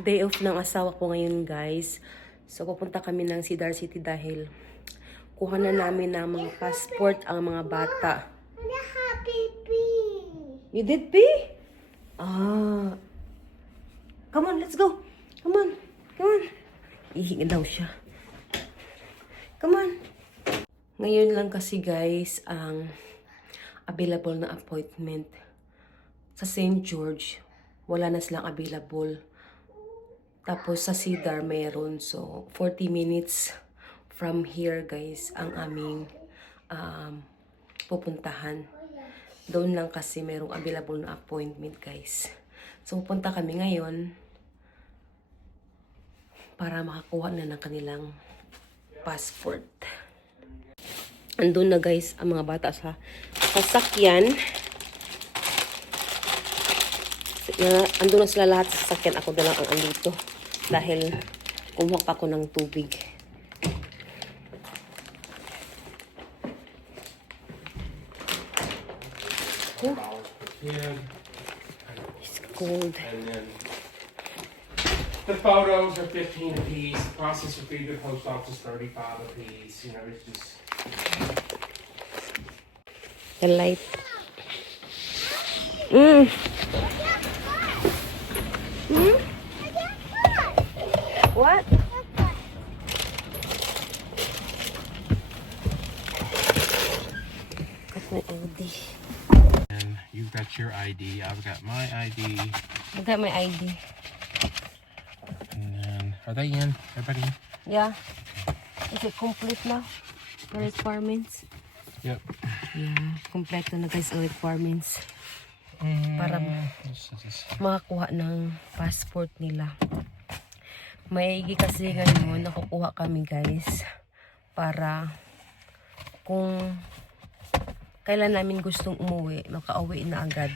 day off ng asawa ko ngayon, guys. So, pupunta kami ng Cedar City dahil kuha na namin ng mga passport ang mga bata. You did pee? Ah. Come on, let's go. Come on. Come on. Ihingi daw siya. Come on. Ngayon lang kasi, guys, ang available na appointment sa St. George. Wala na silang available. Tapos sa Cedar meron. So, 40 minutes from here, guys, ang aming pupuntahan. Doon lang kasi merong available na appointment, guys. So, pupunta kami ngayon para makakuha na ng kanilang passport. Andun na, guys, ang mga bata sa sasakyan. Andun na sila lahat sa sasakyan. Ako na lang ang andito. Dahil kumuha pa ako ng tubig. Oh. It's cold. And then the photos are 15 a piece. The processor fee to the post office 35 a piece. You know, it's just The light. Mm. Hmm? What? Got my ID. and you've got your ID. I've got my ID. I got my ID. And then are they in? Everybody in? Yeah. Is it complete now? The requirements? Yep. Yeah. Kompleto na, guys, ang requirements. Para makakuha ng passport nila. Maigi kasi ngayon nakukuha kami, guys, para kung kailan namin gustong umuwi, makauwi na agad.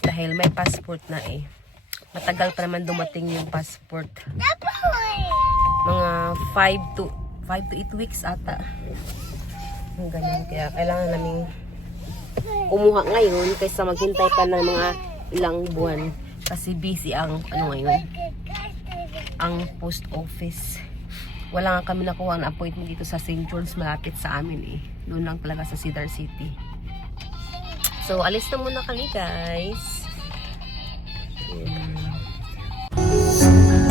Dahil may passport na eh. Matagal pa naman dumating yung passport. Mga 5 to 8 weeks ata. Ang ganyan. Kaya kailangan namin kumuha ngayon kaysa maghintay pa ng mga ilang buwan. Kasi busy ang ngayon, ang post office. Wala nga kami nakuha ng appointment dito sa St. George, malapit sa amin eh. Doon lang talaga sa Cedar City. So, alis na muna kami, guys.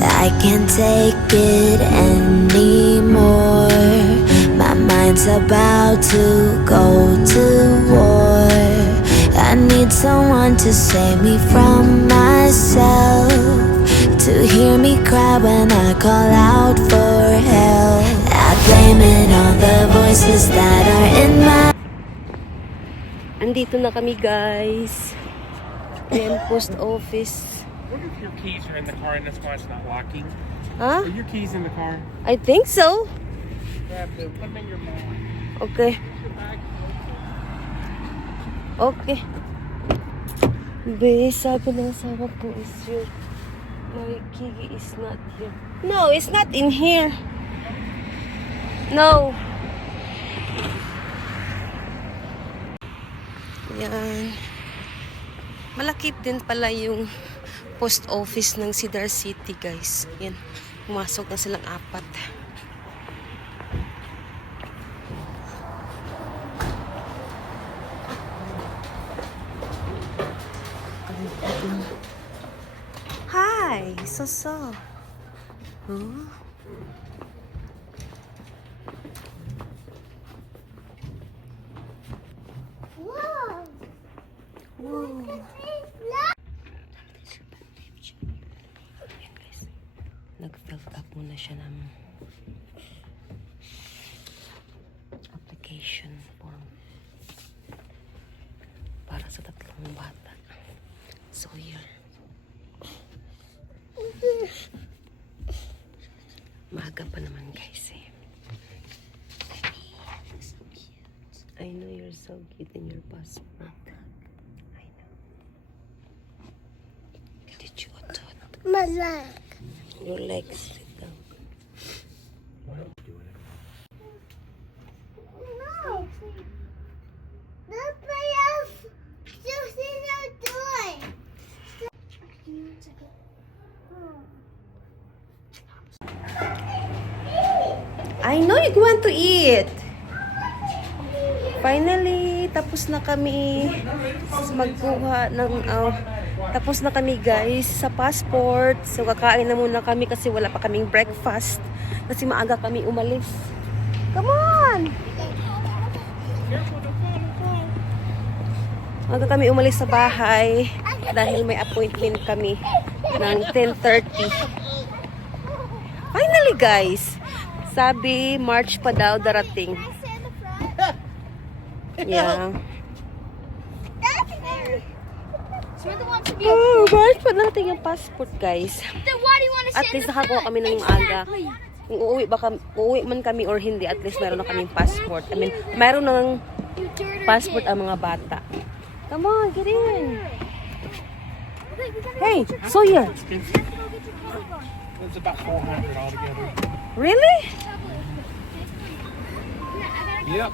I can't take it anymore. My mind's about to go to war. I need someone to save me from myself, to hear me cry when I call out for help. I blame it on the voices that are in my... Andito na kami, guys. Ayan, post office. I wonder if your keys are in the car and that's why it's not locking. Huh? Are your keys in the car? I think so. Grab them. Put them in your bag. Okay. Your bag. Okay. Be, sabi ng asawa ko is here. My key is not here. No, it's not in here. No. Yan. Malakip din pala yung post office ng Cedar City, guys. Yan. Pumasok na silang 4. Hi, Soso. Huh? Whoa. Wow. Nag-fill up muna siya ng application form para sa 3 bata. So, here. Maaga pa naman, guys, eh. I know you're so cute in your passport. I know. Did you adopt? My leg. Your legs. Sit down. No. That's my house. Just in the door. I know you want to eat. Finally, tapos na kami magkuha ng tapos na kami guys sa passport. So kakain na muna kami kasi wala pa kaming breakfast kasi maaga kami umalis. Come on. Maaga kami umalis sa bahay dahil may appointment kami ng 10:30. Finally guys, sabi March pa daw darating. Yeah. So we're the ones to be. Oh, March pa darating yung passport guys. Then why do you want to At sit least in the nakakuha front? kami ng maaga. Exactly. Kung uuwi man kami or hindi, at least meron na kaming passport. I mean, meron ng You dirty passport kid. ang mga bata. Come on, get in. Okay, we gotta Hey, go get your Sawyer. we have to go get your coat on. It's about 400 altogether. Really? Yep.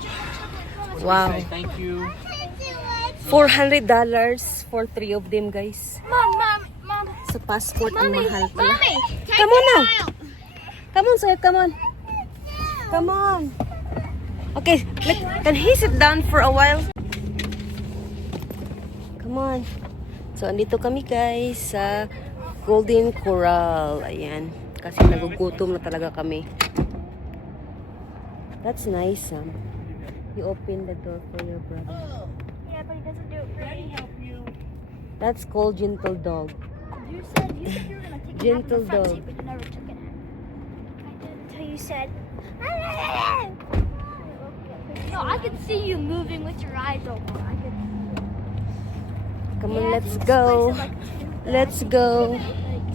Wow. Thank you. $400 for 3 of them, guys. Mom. Sa passport, ang Mommy, mahal pala. Mommy, take Come on it now. out. Come on, Sawyer, come on. Come on. Okay, can he sit down for a while? Come on. So, andito kami guys sa Golden Corral. Ayan. Kasi nagugutom na talaga kami. That's nice, Sam. You open the door for your brother. Yeah, but he doesn't do it for me. That's called Gentle Dog. You said you were gonna take Gentle it out in the front dog. seat, but you never took it. I did until you said. No, I could see you moving with your eyes open. I could. Come on, Yeah, let's just go. place it like two. Let's go.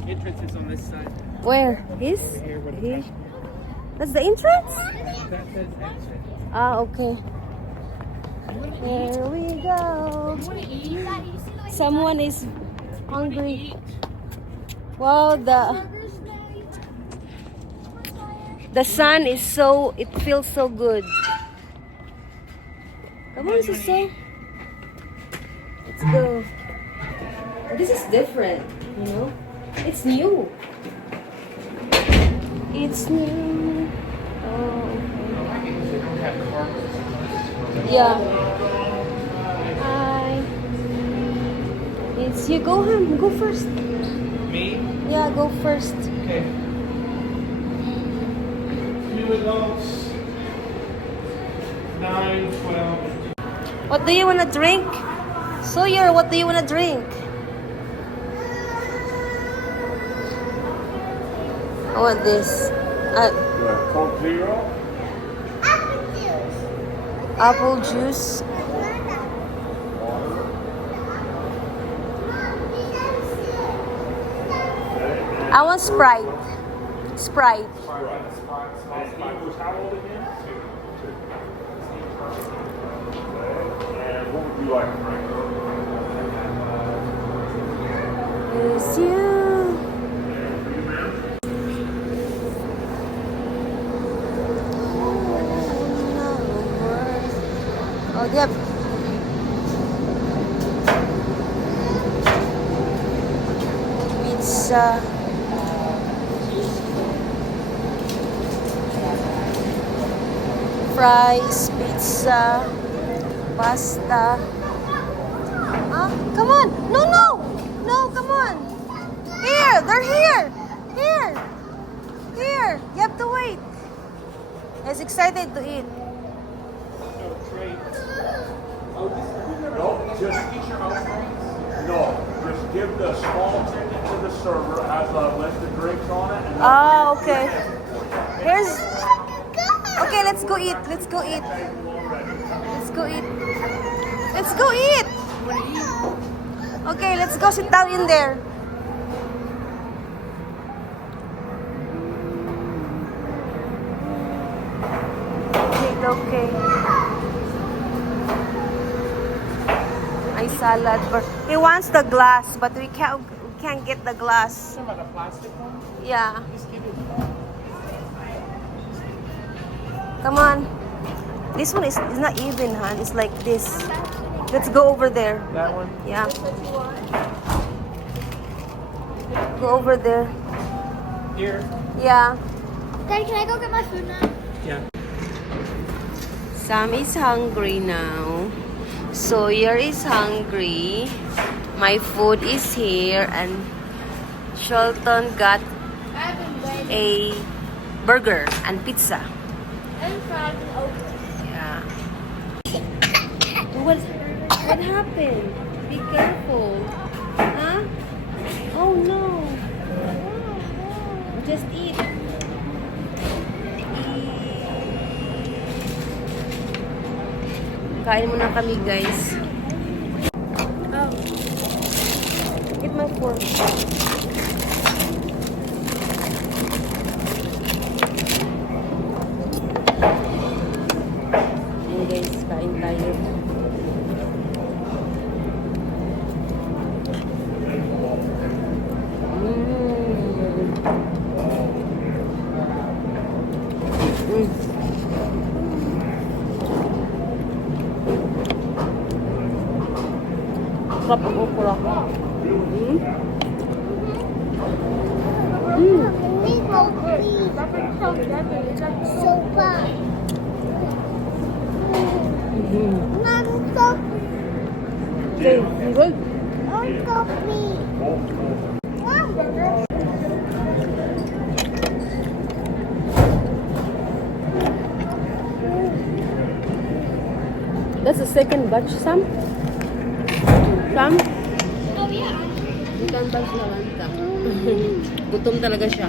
Entrance is on this side. Where? His? Here, where the His? That's the entrance? that says exit. Ah, okay. Here we go. Someone is hungry. Wow, the sun is so, it feels so good. Come on, sister. Let's go. This is different, you know? It's new. It's new. Oh, They don't have carpets. yeah. Hi. It's you. Go home. Go first. Me? Yeah, go first. Okay. Two adults. 9, 12. What do you want to drink? Sawyer, what do you want to drink? I want this. Coke Zero? Apple juice. I want Sprite. Sprite. How old again? And what would you like to drink? It's you. Oh, yep. Pizza. Fries, pizza, pasta. Huh? Come on! No, no! No, come on! Here! They're here! Here! Here! You have to wait. He's excited to eat. No, just give the small ticket to the server, has a list of drinks on it, and Oh, okay. Here's... Okay, let's go eat. Let's go eat. Let's go eat. Let's go eat! Okay, let's go sit down in there. Okay. Ay, salad. He wants the glass, but we can't get the glass. Talking about the plastic one? Yeah. Just give it. Come on. This one is not even, huh? It's like this. Let's go over there. That one? Yeah. Go over there. Here. Yeah. Daddy, can I go get my food now? Yeah. Sam is hungry now. Sawyer is hungry. My food is here, and Shelton got I've been waiting. a burger and pizza. And fries and okra. Yeah. What happened? Be careful. Huh? Oh no. Just eat. Kain muna kami, guys. Oh. Get my fork. Ayan, guys. Kain tayo. Sarap ang okra. We go please. That's so yummy. It's like so fun. Mom, go. Okay, good. Go please. Mom. That's the second batch, Sam? Sam? Oh yeah. Second batch na lang. Gutom talaga siya.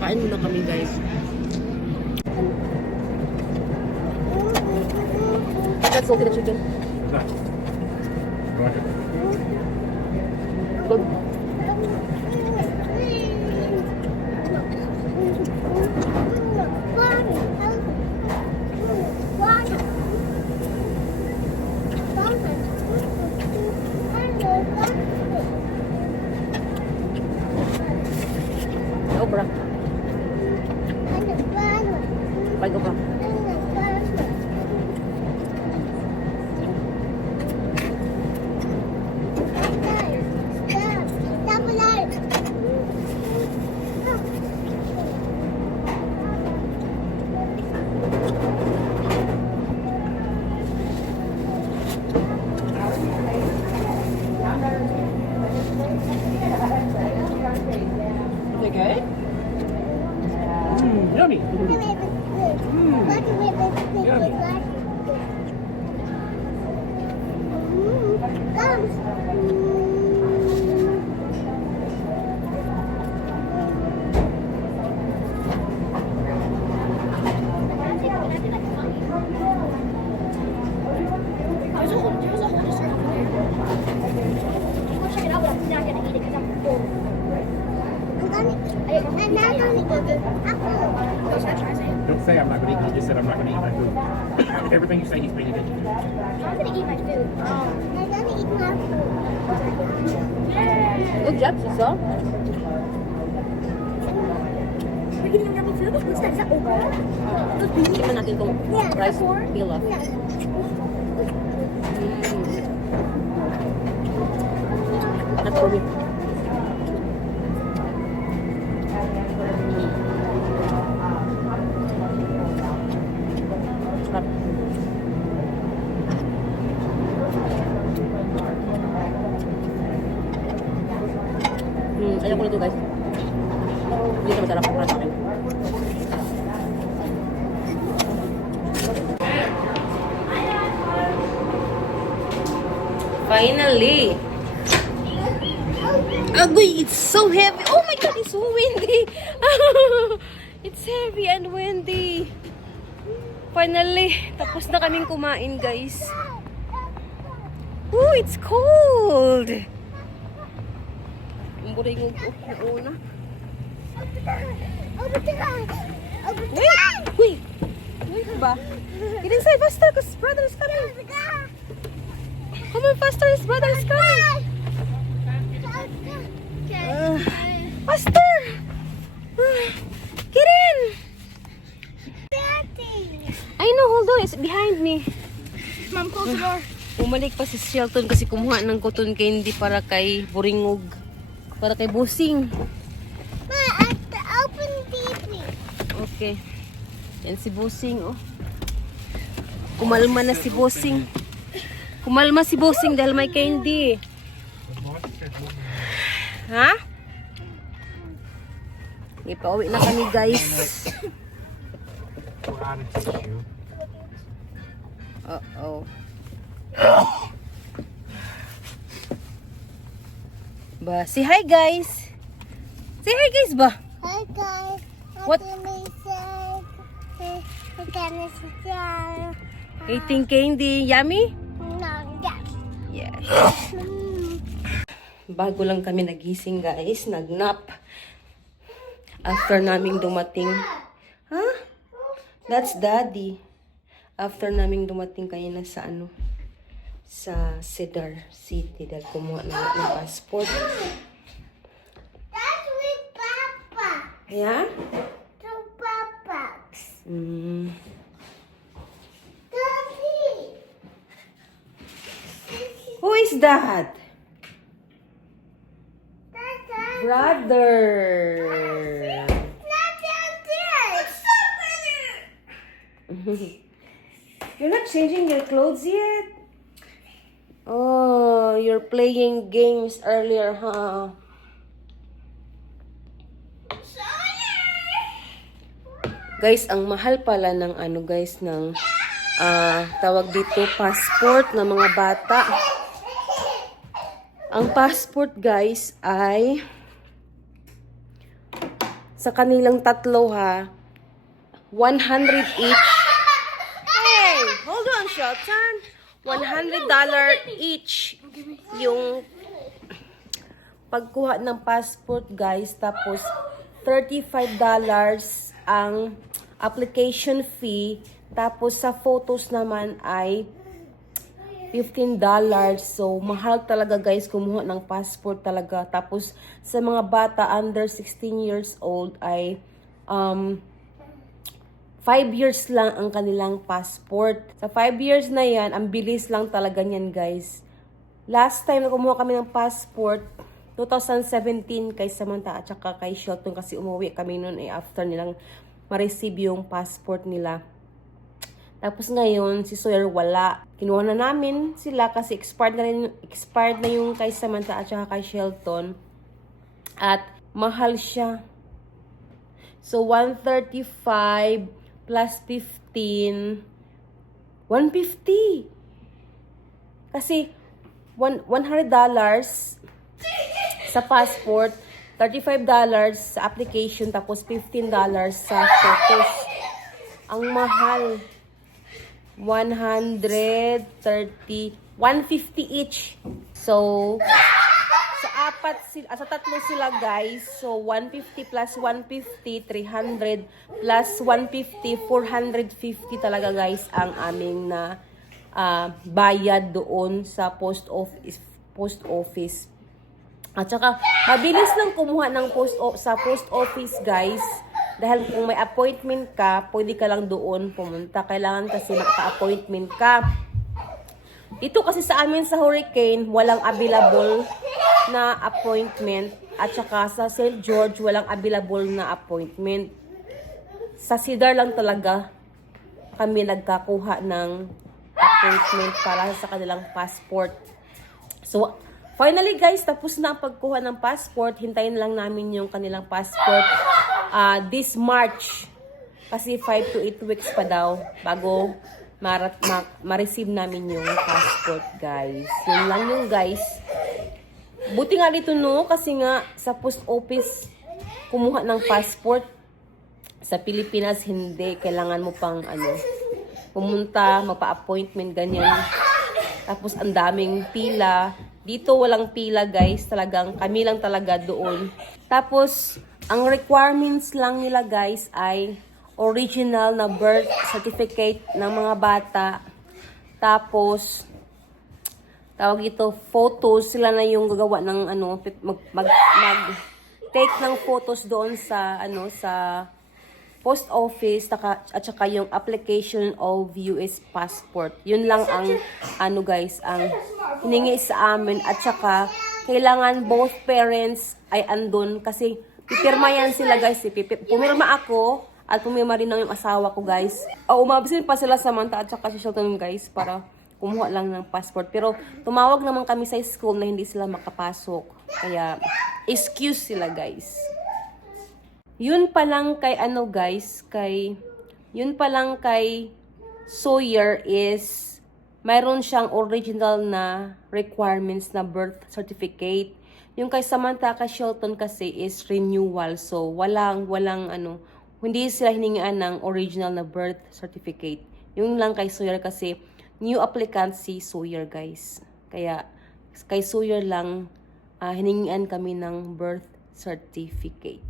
Kain muna kami, guys. That's salty the chicken. Good. Okra. Bye, okra. Is it good? Yummy. There's a whole dessert over there. I'll check it out, but I'm not gonna eat it because I'm full. I'm not gonna eat it. Don't say I'm not going to eat. You just said I'm not going to eat my food. Everything you say, he's paying attention to. I'm gonna eat my food. I'm gonna eat my food. Yay! Good job, Sisa. We're eating yummy food? What's that? Is that okra? Tikman natin itong Yeah, rice okra. pilaf. Yeah. Not for me. Sarap. Ayaw ko nito, guys. Hindi na masarap para sa akin. Finally! Agoy, it's so heavy. Oh my god, it's so windy. It's heavy and windy. Finally, tapos na kaming kumain, guys. Oh, it's cold. Ang buringog na una. Wait! Wait! Wait ba? Get inside faster because brother is coming. Come on faster, his brother is coming. Faster! Get in! I know, hold on. It's behind me. Mom, close the door. Umalik pa si Shelton kasi kumuha ng cotton candy para kay Buringog. Para kay Busing. Ma, open the TV. Okay. Yan si Bossing, oh. Kumalma na si Bossing. Kumalma si Bossing dahil may candy. Ha? Ipauwi na kami, guys. Uh-oh. Ba, say hi, guys. Say hi, guys, ba? Hi guys. What? Eating Eating candy. Yummy? Yes. Bago lang kami nagising, guys. Nagnap. After naming dumating. Huh? That's Daddy. After naming dumating kanina sa sa Cedar City dahil kumuha na ng passport. That's with Papa. Yeah? To Papa. Daddy. Who is that? That's Brother. not there. It's so better. You're not changing your clothes yet? Oh, you're playing games earlier, huh? Guys, ang mahal pala ng guys, ng tawag dito, passport ng mga bata. Ang passport, guys, ay sa kanilang tatlo, ha, 100 each. Hey, hold on, Shelton. $100 each yung pagkuha ng passport, guys. Tapos, $35 ang application fee. Tapos, sa photos naman ay $15. So, mahal talaga, guys, kumuha ng passport talaga. Tapos, sa mga bata under 16 years old ay 5 years lang ang kanilang passport. Sa 5 years na yan, ang bilis lang talaga niyan, guys. Last time na kumuha kami ng passport, 2017 kay Samantha at saka kay Shelton kasi umuwi kami noon after nilang ma-receive yung passport nila. Tapos ngayon, si Sawyer wala. Kinuha na namin sila kasi expired na yung kay Samantha at saka kay Shelton. At mahal siya. So, 135 plus 15, 150. Kasi, $100 sa passport, $35 sa application, tapos $15 sa photos. Ang mahal. 150 each. So, sa tatlo sila, guys. So, 150 plus 150, 300 plus 150, 450 talaga, guys, ang aming na bayad doon sa post office. At saka, mabilis lang kumuha ng sa post office, guys. Dahil kung may appointment ka, pwede ka lang doon pumunta. Kailangan kasi maka-appointment ka. Dito kasi sa amin sa Hurricane, walang available na appointment. At saka sa St. George, walang available na appointment. Sa Cedar lang talaga kami nagkakuha ng appointment para sa kanilang passport. So, finally, guys, tapos na ang pagkuha ng passport. Hintayin lang namin yung kanilang passport this March. Kasi 5 to 8 weeks pa daw bago ma-receive namin yung passport, guys. Yun lang yung, guys. Buti nga dito, no? Kasi nga, sa post office, kumuha ng passport. Sa Pilipinas, hindi. Kailangan mo pang, pumunta, magpa-appointment, ganyan. Tapos, ang daming pila. Dito, walang pila, guys. Talagang, kami lang talaga doon. Tapos, ang requirements lang nila, guys, ay original na birth certificate ng mga bata. Tapos, tawag ito, photos. Sila na yung gagawa ng, mag-take ng photos doon sa, sa post office, at saka yung application of US passport. Yun lang ang, guys, ang hiningi sa amin. At saka, kailangan both parents ay andun kasi pipirma yan sila, guys. Pumirma ako At pumima rin ng yung asawa ko, guys. Umabsent pa sila Samantha at saka si Shelton, guys, para kumuha lang ng passport. Pero tumawag naman kami sa school na hindi sila makapasok. Kaya, excuse sila, guys. Yun pa lang kay yun pa lang kay Sawyer is mayroon siyang original na requirements na birth certificate. Yung kay Samantha, kay Shelton kasi is renewal. So, hindi sila hiningaan ng original na birth certificate. Yung lang kay Sawyer kasi new applicant si Sawyer, guys. Kaya, kay Sawyer lang hiningian kami ng birth certificate.